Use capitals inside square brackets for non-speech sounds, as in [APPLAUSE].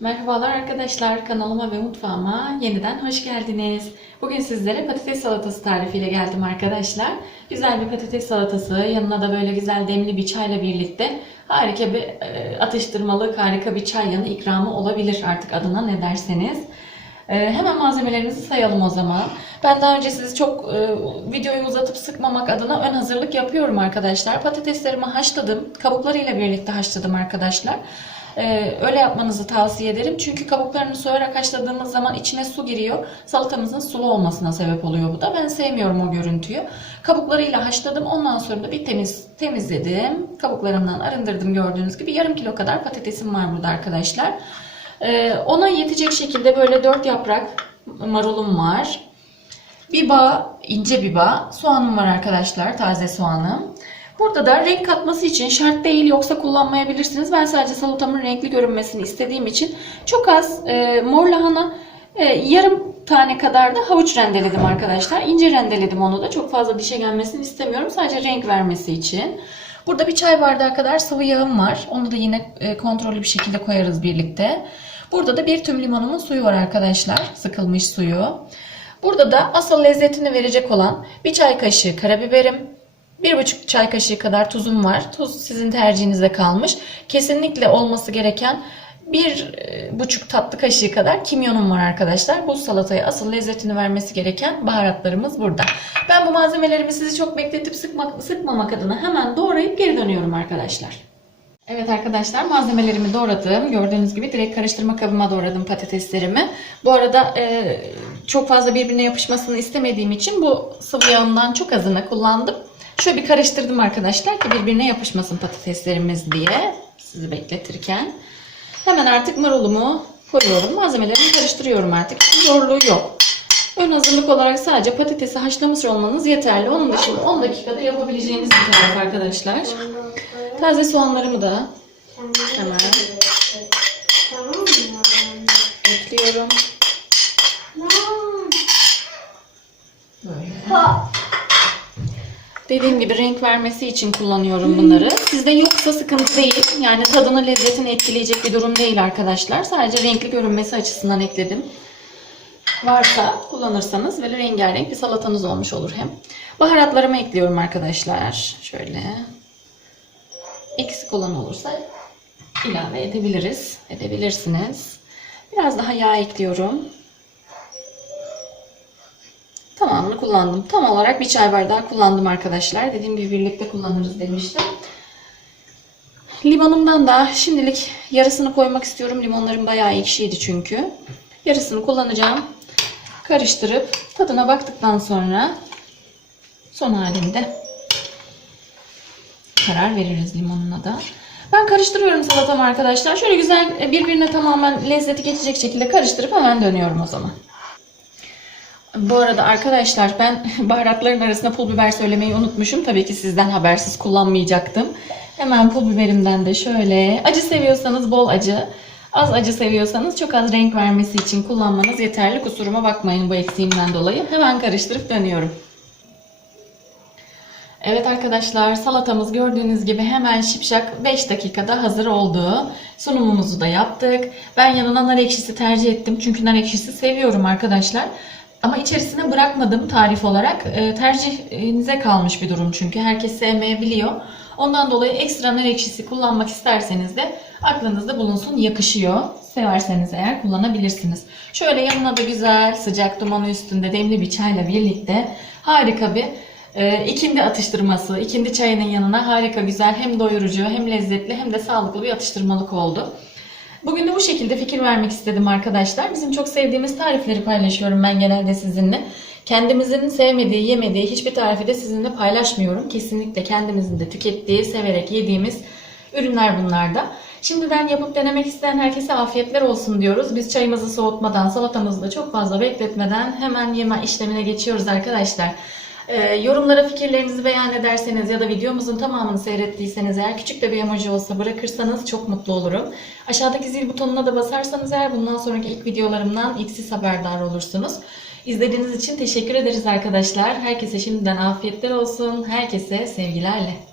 Merhabalar arkadaşlar kanalıma ve mutfağıma yeniden hoş geldiniz. Bugün sizlere patates salatası tarifiyle geldim arkadaşlar. Güzel bir patates salatası yanına da böyle güzel demli bir çayla birlikte harika bir e, atıştırmalık harika bir çay yanı ikramı olabilir artık adına ne derseniz. E, hemen malzemelerimizi sayalım o zaman. Ben daha önce sizi çok e, videoyu uzatıp sıkmamak adına ön hazırlık yapıyorum arkadaşlar. Patateslerimi haşladım. Kabuklarıyla birlikte haşladım arkadaşlar. Ee, öyle yapmanızı tavsiye ederim. Çünkü kabuklarını soyarak haşladığımız zaman içine su giriyor. Salatamızın sulu olmasına sebep oluyor bu da. Ben sevmiyorum o görüntüyü. Kabuklarıyla haşladım. Ondan sonra da bir temiz temizledim. Kabuklarımdan arındırdım gördüğünüz gibi. Yarım kilo kadar patatesim var burada arkadaşlar. Ee, ona yetecek şekilde böyle dört yaprak marulum var. Bir bağ, ince bir bağ. Soğanım var arkadaşlar. Taze soğanım. Burada da renk katması için şart değil yoksa kullanmayabilirsiniz. Ben sadece salatamın renkli görünmesini istediğim için çok az e, mor lahana e, yarım tane kadar da havuç rendeledim arkadaşlar. İnce rendeledim onu da. Çok fazla dişe gelmesini istemiyorum. Sadece renk vermesi için. Burada bir çay bardağı kadar sıvı yağım var. Onu da yine e, kontrollü bir şekilde koyarız birlikte. Burada da bir tüm limonumun suyu var arkadaşlar. Sıkılmış suyu. Burada da asıl lezzetini verecek olan bir çay kaşığı karabiberim, bir buçuk çay kaşığı kadar tuzum var. Tuz sizin tercihinize kalmış. Kesinlikle olması gereken bir e, buçuk tatlı kaşığı kadar kimyonum var arkadaşlar. Bu salataya asıl lezzetini vermesi gereken baharatlarımız burada. Ben bu malzemelerimi sizi çok bekletip sıkmak, sıkmamak adına hemen doğrayıp geri dönüyorum arkadaşlar. Evet arkadaşlar malzemelerimi doğradım. Gördüğünüz gibi direkt karıştırma kabıma doğradım patateslerimi. Bu arada e, çok fazla birbirine yapışmasını istemediğim için bu sıvı yağından çok azını kullandım. Şöyle bir karıştırdım arkadaşlar ki birbirine yapışmasın patateslerimiz diye sizi bekletirken. Hemen artık marulumu koyuyorum. Malzemelerimi karıştırıyorum artık. Zorluğu yok. Ön hazırlık olarak sadece patatesi haşlamış olmanız yeterli. Onun dışında 10 dakikada yapabileceğiniz bir tarif arkadaşlar. Taze soğanlarımı da hemen ekliyorum. Böyle. Dediğim gibi renk vermesi için kullanıyorum bunları. Sizde yoksa sıkıntı değil. Yani tadını lezzetini etkileyecek bir durum değil arkadaşlar. Sadece renkli görünmesi açısından ekledim. Varsa kullanırsanız böyle rengarenk bir salatanız olmuş olur hem. Baharatlarımı ekliyorum arkadaşlar. Şöyle. Eksik olan olursa ilave edebiliriz. Edebilirsiniz. Biraz daha yağ ekliyorum. Tamamını kullandım. Tam olarak bir çay bardağı kullandım arkadaşlar. Dediğim gibi birlikte kullanırız demiştim. Limonumdan da şimdilik yarısını koymak istiyorum. Limonlarım bayağı ekşiydi çünkü. Yarısını kullanacağım. Karıştırıp tadına baktıktan sonra son halinde karar veririz limonuna da. Ben karıştırıyorum salatamı arkadaşlar. Şöyle güzel birbirine tamamen lezzeti geçecek şekilde karıştırıp hemen dönüyorum o zaman. Bu arada arkadaşlar ben [LAUGHS] baharatların arasında pul biber söylemeyi unutmuşum. Tabii ki sizden habersiz kullanmayacaktım. Hemen pul biberimden de şöyle acı seviyorsanız bol acı, az acı seviyorsanız çok az renk vermesi için kullanmanız yeterli. Kusuruma bakmayın bu eksiğimden dolayı. Hemen karıştırıp dönüyorum. Evet arkadaşlar salatamız gördüğünüz gibi hemen şipşak 5 dakikada hazır oldu. Sunumumuzu da yaptık. Ben yanına nar ekşisi tercih ettim. Çünkü nar ekşisi seviyorum arkadaşlar. Ama içerisine bırakmadım tarif olarak. E, tercihinize kalmış bir durum çünkü. Herkes sevmeyebiliyor. Ondan dolayı ekstra nar ekşisi kullanmak isterseniz de aklınızda bulunsun. Yakışıyor. Severseniz eğer kullanabilirsiniz. Şöyle yanına da güzel sıcak dumanı üstünde demli bir çayla birlikte harika bir e, ikindi atıştırması. ikindi çayının yanına harika güzel hem doyurucu hem lezzetli hem de sağlıklı bir atıştırmalık oldu. Bugün de bu şekilde fikir vermek istedim arkadaşlar. Bizim çok sevdiğimiz tarifleri paylaşıyorum ben genelde sizinle. Kendimizin sevmediği, yemediği hiçbir tarifi de sizinle paylaşmıyorum. Kesinlikle kendimizin de tükettiği, severek yediğimiz ürünler bunlarda. Şimdiden yapıp denemek isteyen herkese afiyetler olsun diyoruz. Biz çayımızı soğutmadan, salatamızı da çok fazla bekletmeden hemen yeme işlemine geçiyoruz arkadaşlar. Ee, yorumlara fikirlerinizi beyan ederseniz ya da videomuzun tamamını seyrettiyseniz eğer küçük de bir emoji olsa bırakırsanız çok mutlu olurum. Aşağıdaki zil butonuna da basarsanız eğer bundan sonraki ilk videolarımdan ilk siz haberdar olursunuz. İzlediğiniz için teşekkür ederiz arkadaşlar. Herkese şimdiden afiyetler olsun. Herkese sevgilerle.